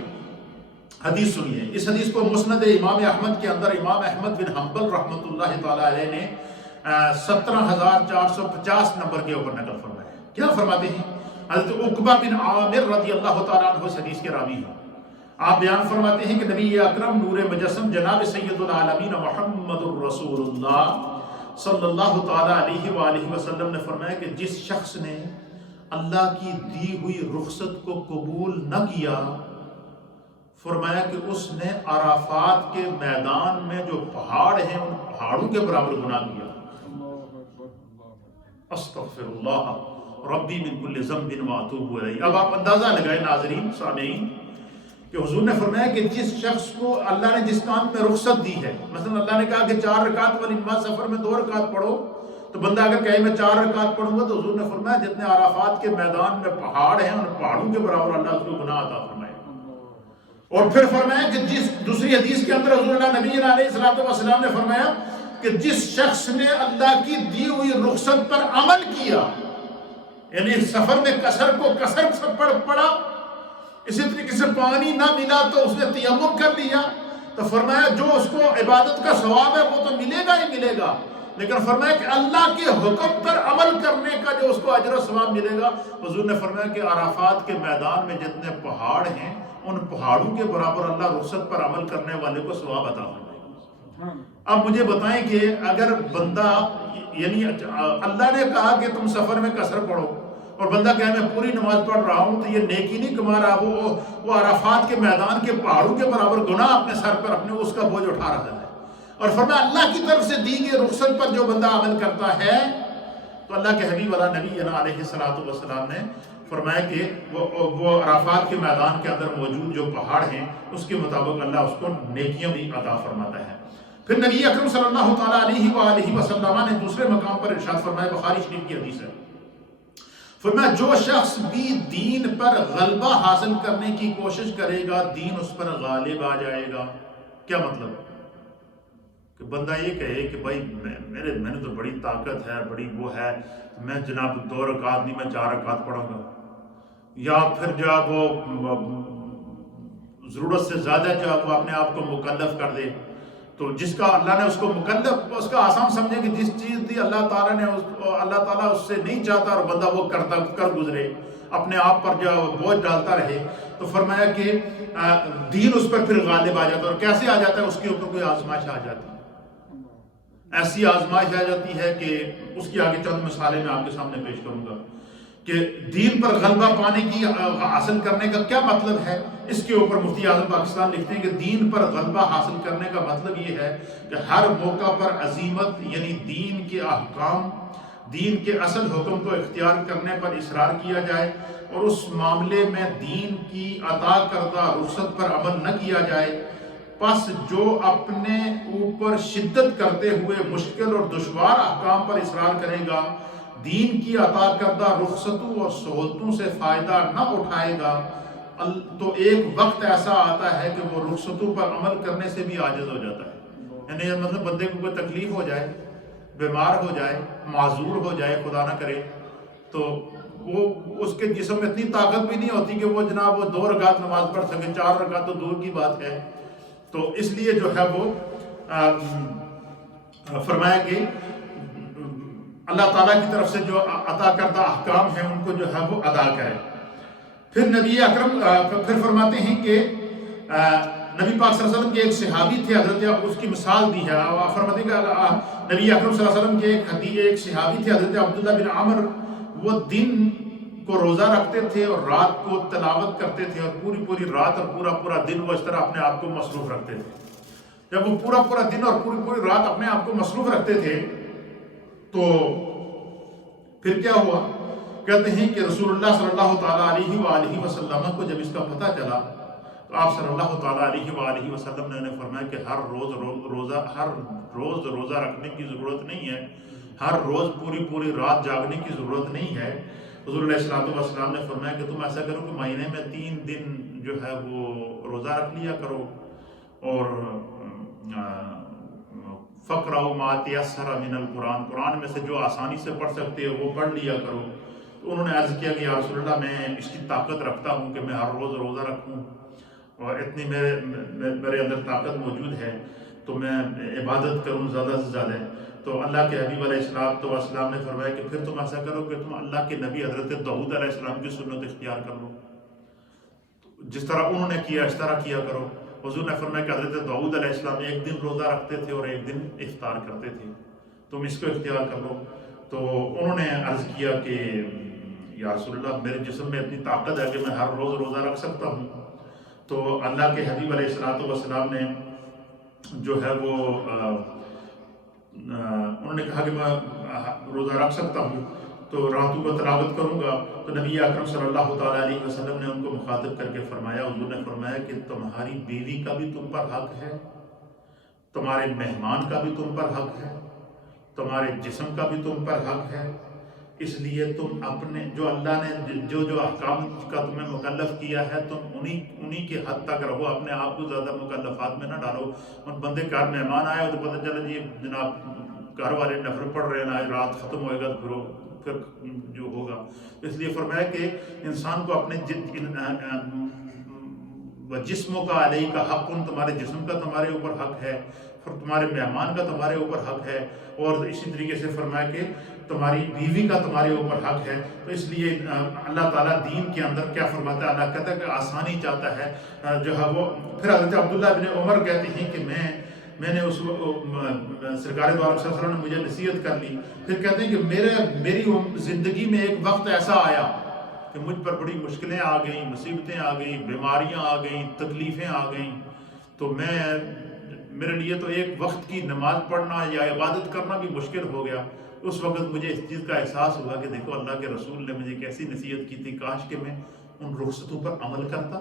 حدیث سنیے. اس حدیث کو مسند امام احمد کے اندر امام احمد بن حنبل رحمۃ اللہ تعالی علیہ نے 17,450 نمبر کے اوپر نقل فرمایا. کیا فرماتے ہیں؟ حضرت عقبہ بن عامر رضی اللہ تعالیٰ عنہ اس حدیث کے راوی ہیں. آپ بیان فرماتے ہیں کہ نبی اکرم نور مجسم جناب سید العالمین محمد الرسول اللہ صلی اللہ تعالیٰ علیہ وآلہ وسلم نے فرمایا کہ جس شخص نے اللہ کی دی ہوئی رخصت کو قبول نہ کیا، فرمایا کہ اس نے عرفات کے میدان میں جو پہاڑ ہیں ان پہاڑوں کے برابر گناہ کیا. استغفر اللہ ربی من کل ذنب واتوب الیہ. اب آپ اندازہ لگائیں ناظرین سامعین کہ حضور نے فرمایا کہ جس شخص کو اللہ نے جس کام میں رخصت دی ہے، مثلا اللہ نے کہا کہ 4 رکعت والی نماز سفر میں 2 رکعت پڑھو، تو بندہ اگر کہے میں 4 رکعت پڑھوں گا تو حضور نے فرمایا جتنے عرفات کے میدان میں پہاڑ ہیں ان پہاڑوں کے برابر اللہ اس کو گناہ عطا فرمائے. اور پھر فرمایا کہ جس دوسری حدیث کے اندر حضور اللہ نبی علیہ الصلوۃ والسلام نے فرمایا کہ جس شخص نے اللہ کی دی ہوئی رخصت پر عمل کیا، یعنی سفر میں قصر کو قصر سے پڑھا، اسی طریقے سے پانی نہ ملا تو اس نے تیمم کر لیا، تو فرمایا جو اس کو عبادت کا ثواب ہے وہ تو ملے گا ہی ملے گا، لیکن فرمایا کہ اللہ کے حکم پر عمل کرنے کا جو اس کو اجر و ثواب ملے گا، حضور نے فرمایا کہ عرفات کے میدان میں جتنے پہاڑ ہیں ان پہاڑوں کے برابر اللہ رخصت پر عمل کرنے والے کو ثواب عطا فرمائے گا۔ اب مجھے بتائیں کہ اگر بندہ، یعنی اللہ نے کہا کہ تم سفر میں قصر پڑھو، اور بندہ کہے میں پوری نماز پڑھ رہا ہوں، تو یہ نیکی نہیں کما رہا، وہ عرفات کے میدان کے پہاڑوں کے برابر گناہ اپنے سر پر اپنے اس کا بوجھ اٹھا رہا ہے۔ اور فرمایا اللہ کی طرف سے دی گئی رخصت پر جو بندہ عمل کرتا ہے تو اللہ کے حبیب نبی علیہ الصلوۃ والسلام نے فرمایا کہ وہ عرفات کے میدان کے اندر موجود جو پہاڑ ہیں اس کے مطابق اللہ اس کو نیکیاں بھی عطا فرماتا ہے۔ پھر نبی اکرم صلی اللہ تعالیٰ علیہ وآلہ وسلم نے دوسرے مقام پر ارشاد فرمایا، بخاری شریف کی حدیث ہے، فرمایا جو شخص بھی دین پر غلبہ حاصل کرنے کی کوشش کرے گا دین اس پر غالب آ جائے گا۔ کیا مطلب؟ کہ بندہ یہ کہے کہ بھائی میں نے تو بڑی طاقت ہے، بڑی وہ ہے، میں جناب 2 رکعت نہیں میں 4 رکعت پڑھوں گا، یا پھر جو ہے وہ ضرورت سے زیادہ جو ہے وہ اپنے آپ کو مکلف کر دے۔ تو جس کا اللہ نے اس کو مکلف، اس کا آسان سمجھے کہ جس چیز دی اللہ تعالیٰ نے اللہ تعالیٰ اس سے نہیں چاہتا اور بندہ وہ کر گزرے، اپنے آپ پر جو بوجھ ڈالتا رہے، تو فرمایا کہ دین اس پر پھر غالب آ جاتا ہے۔ اور کیسے آ جاتا ہے؟ اس کے اوپر کوئی آزمائش آ جاتی ہے، ایسی آزمائش آ جاتی ہے کہ اس کی آگے چند مثالیں میں آپ کے سامنے پیش کروں گا کہ دین پر غلبہ پانے کی حاصل کرنے کا کیا مطلب ہے۔ اس کے اوپر مفتی اعظم پاکستان لکھتے ہیں کہ دین پر غلبہ حاصل کرنے کا مطلب یہ ہے کہ ہر موقع پر عزیمت، یعنی دین کے احکام، دین کے اصل حکم کو اختیار کرنے پر اصرار کیا جائے، اور اس معاملے میں دین کی عطا کردہ رخصت پر عمل نہ کیا جائے۔ پس جو اپنے اوپر شدت کرتے ہوئے مشکل اور دشوار احکام پر اصرار کرے گا، دین کی عطا کردہ رخصتوں اور سہولتوں سے فائدہ نہ اٹھائے گا، تو ایک وقت ایسا آتا ہے کہ وہ رخصتوں پر عمل کرنے سے بھی عاجز ہو جاتا ہے۔ یعنی مطلب بندے کو کوئی تکلیف ہو جائے، بیمار ہو جائے، معذور ہو جائے، خدا نہ کرے، تو وہ اس کے جسم میں اتنی طاقت بھی نہیں ہوتی کہ وہ جناب وہ 2 رکعت نماز پڑھ سکے، 4 رکعت تو دور کی بات ہے۔ تو اس لیے جو ہے وہ فرمایا کہ اللہ تعالیٰ کی طرف سے جو عطا کردہ احکام ہیں ان کو جو ہے وہ ادا کرے۔ پھر نبی اکرم پھر فرماتے ہیں کہ نبی پاک صلی اللہ علیہ وسلم کے ایک صحابی تھے، حضرت اس کی مثال دی ہے، فرماتے ہیں کہ نبی اکرم صلی اللہ علیہ وسلم کے ایک صحابی تھے حضرت عبداللہ بن عمر، وہ دن کو روزہ رکھتے تھے اور رات کو تلاوت کرتے تھے، اور پوری رات اور پورا دن وہ اس طرح اپنے آپ کو مصروف رکھتے تھے۔ جب وہ پورا دن اور پوری رات اپنے آپ کو مصروف رکھتے تھے تو پھر کیا ہوا؟ کہتے ہیں کہ رسول اللہ صلی اللہ تعالیٰ علیہ وآلہ وسلم کو جب اس کا پتہ چلا تو آپ صلی اللہ تعالیٰ علیہ وآلہ وسلم نے انہیں فرمایا کہ ہر روز روزہ رکھنے کی ضرورت نہیں ہے، ہر روز پوری رات جاگنے کی ضرورت نہیں ہے۔ حضور علیہ الصلوۃ والسلام نے فرمایا کہ تم ایسا کرو کہ مہینے میں 3 دن جو ہے وہ روزہ رکھ لیا کرو، اور فَقْرَأُوا مَا تَيَسَّرَ مِنَ الْقُرْآنِ، قرآن میں سے جو آسانی سے پڑھ سکتے ہو وہ پڑھ لیا کرو۔ تو انہوں نے عرض کیا کہ یا رسول اللہ میں اس کی طاقت رکھتا ہوں کہ میں ہر روز روزہ رکھوں، اور اتنی میرے اندر طاقت موجود ہے تو میں عبادت کروں زیادہ سے زیادہ۔ تو اللہ کے حبیب علیہ السلام نے فرمایا کہ پھر تم ایسا کرو کہ تم اللہ کے نبی حضرت داؤد علیہ السلام کی سنت اختیار کر لو، جس طرح انہوں نے کیا اس طرح کیا کرو۔ حضور نے فرمایا کہ حضرت داؤد علیہ السلام 1 دن روزہ رکھتے تھے اور 1 دن افطار کرتے تھے، تم اس کو اختیار کر لو۔ تو انہوں نے عرض کیا کہ یا رسول اللہ میرے جسم میں اتنی طاقت ہے کہ میں ہر روز روزہ رکھ سکتا ہوں۔ تو اللہ کے حبیب علیہ السلام نے جو ہے وہ انہوں نے کہا کہ میں روزہ رکھ سکتا ہوں تو راتوں کو تلاوت کروں گا۔ تو نبی اکرم صلی اللہ تعالیٰ علیہ وسلم نے ان کو مخاطب کر کے فرمایا، حضور نے فرمایا کہ تمہاری بیوی کا بھی تم پر حق ہے، تمہارے مہمان کا بھی تم پر حق ہے، تمہارے جسم کا بھی تم پر حق ہے، اس لیے تم اپنے جو اللہ نے جو احکام کا تمہیں مکلف کیا ہے تم انہی کے حد تک رہو، اپنے آپ کو زیادہ مکلفات میں نہ ڈالو۔ ان بندے گھر مہمان آئے تو پتہ چلا جی جناب گھر والے نفر پڑھ رہے ہیں، رات ختم ہوئے گا تو پھر جو ہوگا۔ اس لیے فرمایا کہ انسان کو اپنے وجسموں کا علیہ کا حق، تمہارے جسم کا تمہارے اوپر حق ہے، پھر تمہارے مہمان کا تمہارے اوپر حق ہے، اور اسی طریقے سے فرمایا کہ تمہاری بیوی کا تمہارے اوپر حق ہے۔ تو اس لیے اللہ تعالیٰ دین کے اندر کیا فرماتا ہے، اللہ کہتا ہے کہ آسانی چاہتا ہے جو ہے وہ۔ پھر حضرت عبداللہ بن عمر کہتے ہیں کہ میں نے اس سرکار دو عالم صلی اللہ علیہ وسلم نے مجھے نصیحت کر لی، پھر کہتے ہیں کہ میری زندگی میں ایک وقت ایسا آیا کہ مجھ پر بڑی مشکلیں آ گئیں، مصیبتیں آ گئیں، بیماریاں آ گئیں، تکلیفیں آ گئیں، تو میرے لیے تو ایک وقت کی نماز پڑھنا یا عبادت کرنا بھی مشکل ہو گیا۔ اس وقت مجھے اس چیز کا احساس ہوا کہ دیکھو اللہ کے رسول نے مجھے کیسی نصیحت کی تھی، کاش کہ میں ان رخصتوں پر عمل کرتا۔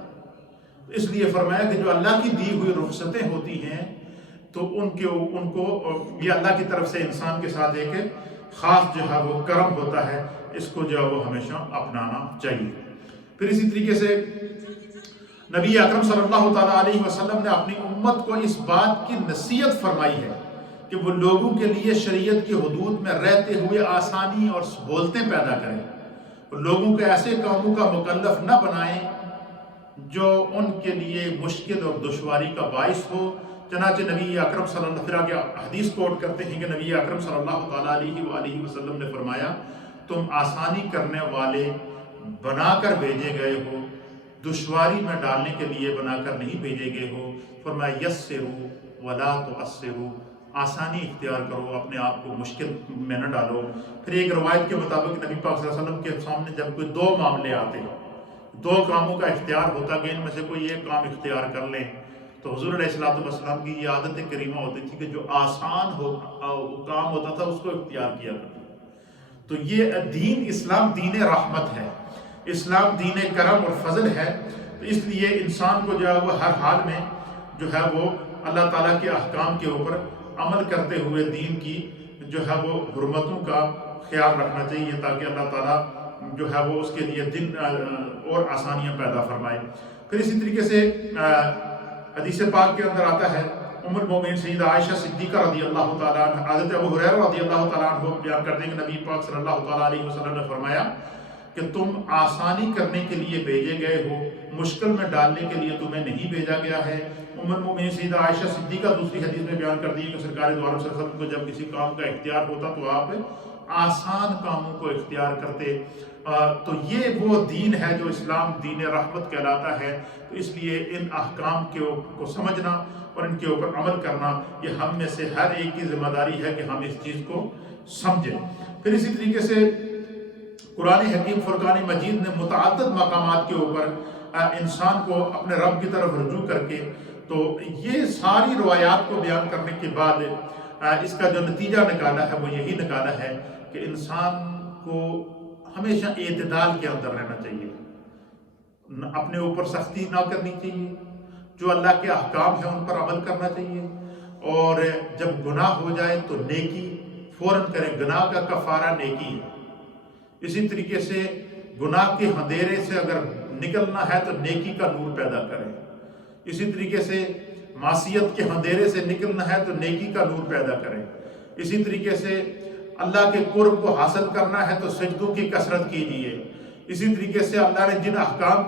اس لیے فرمایا کہ جو اللہ کی دی ہوئی رخصتیں ہوتی ہیں تو ان کو یہ اللہ کی طرف سے انسان کے ساتھ ایک خاص جو ہے وہ کرم ہوتا ہے، اس کو جو ہے وہ ہمیشہ اپنانا چاہیے۔ پھر اسی طریقے سے نبی اکرم صلی اللہ تعالیٰ علیہ وسلم نے اپنی امت کو اس بات کی نصیحت فرمائی ہے کہ وہ لوگوں کے لیے شریعت کی حدود میں رہتے ہوئے آسانی اور سہولتیں پیدا کریں، لوگوں کو ایسے کاموں کا مکلف نہ بنائیں جو ان کے لیے مشکل اور دشواری کا باعث ہو۔ چنانچہ نبی اکرم صلی اللہ علیہ وسلم حدیث کوٹ کرتے ہیں کہ نبی اکرم صلی اللہ تعالیٰ علیہ وآلہ وسلم نے فرمایا، تم آسانی کرنے والے بنا کر بھیجے گئے ہو، دشواری میں ڈالنے کے لیے بنا کر نہیں بھیجے گئے ہو۔ فرمایا یسروا ولا تعسروا، آسانی اختیار کرو، اپنے آپ کو مشکل میں نہ ڈالو۔ پھر ایک روایت کے مطابق نبی پاک صلی اللہ علیہ وسلم کے سامنے جب کوئی دو معاملے آتے ہیں، دو کاموں کا اختیار ہوتا کہ ان میں سے کوئی ایک کام اختیار کر لیں، تو حضور علیہ السلام کی یہ عادت کریمہ ہوتی تھی کہ جو آسان کام ہوتا تھا اس کو اختیار کیا کرتے۔ تو یہ دین اسلام دین رحمت ہے، اسلام دین کرم اور فضل ہے۔ تو اس لیے انسان کو جو ہے وہ ہر حال میں جو ہے وہ اللہ تعالیٰ کے احکام کے اوپر عمل کرتے ہوئے دین کی جو ہے وہ حرمتوں کا خیال رکھنا چاہیے، تاکہ اللہ تعالیٰ جو ہے وہ اس کے لیے دن اور آسانیاں پیدا فرمائے۔ پھر اسی طریقے سے حدیث پاک کے اندر آتا ہے، ام المومنین سیدہ عائشہ صدیقہ رضی اللہ تعالیٰ عنہ، حضرت ابو ہریرہ رضی اللہ تعالیٰ عنہ بیان کرتے ہیں کہ نبی پاک صلی اللہ تعالیٰ علیہ وسلم نے فرمایا کہ تم آسانی کرنے کے لیے بھیجے گئے ہو، مشکل میں ڈالنے کے لیے تمہیں نہیں بھیجا گیا ہے۔ ام المومنین سیدہ عائشہ صدیقہ دوسری حدیث میں بیان کرتی ہے کہ سرکار دو عالم صلی اللہ علیہ وسلم کو جب کسی کام کا اختیار ہوتا تو آپ آسان کاموں کو اختیار کرتے۔ تو یہ وہ دین ہے جو اسلام دین رحمت کہلاتا ہے۔ تو اس لیے ان احکام کو سمجھنا اور ان کے اوپر عمل کرنا یہ ہم میں سے ہر ایک کی ذمہ داری ہے کہ ہم اس چیز کو سمجھیں۔ پھر اسی طریقے سے قرآن حکیم فرقان مجید نے متعدد مقامات کے اوپر انسان کو اپنے رب کی طرف رجوع کر کے، تو یہ ساری روایات کو بیان کرنے کے بعد اس کا جو نتیجہ نکالا ہے وہ یہی نکالا ہے کہ انسان کو ہمیشہ اعتدال کے اندر رہنا چاہیے، اپنے اوپر سختی نہ کرنی چاہیے، جو اللہ کے احکام ہیں ان پر عمل کرنا چاہیے، اور جب گناہ ہو جائے تو نیکی فوراً کریں، گناہ کا کفارہ نیکی ہے۔ اسی طریقے سے گناہ کے اندھیرے سے اگر نکلنا ہے تو نیکی کا نور پیدا کریں، اسی طریقے سے معصیت کے اندھیرے سے نکلنا ہے تو نیکی کا نور پیدا کریں، اسی طریقے سے اللہ کے قرب کو حاصل کرنا ہے تو سجدوں کی کثرت کیجیے، اسی طریقے سے اللہ نے جن احکام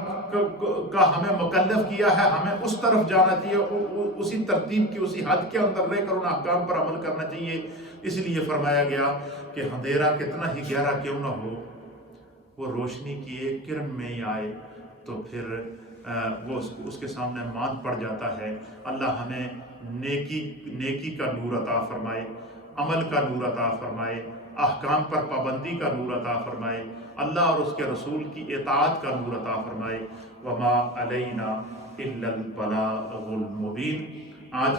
کا ہمیں مکلف کیا ہے ہمیں اس طرف جانا چاہیے، اسی ترتیب کی اسی حد کے اندر رہ کر ان احکام پر عمل کرنا چاہیے۔ اس لیے فرمایا گیا کہ اندھیرا کتنا ہی گہرا کیوں نہ ہو، وہ روشنی کی ایک کرن میں ہی آئے تو پھر وہ اس کے سامنے ماند پڑ جاتا ہے۔ اللہ ہمیں نیکی کا نور عطا فرمائے، عمل کا نور عطا فرمائے، احکام پر پابندی کا نور عطا فرمائے، اللہ اور اس کے رسول کی اطاعت کا نور عطا فرمائے۔ وما علینا الا البلاغ المبین۔ آج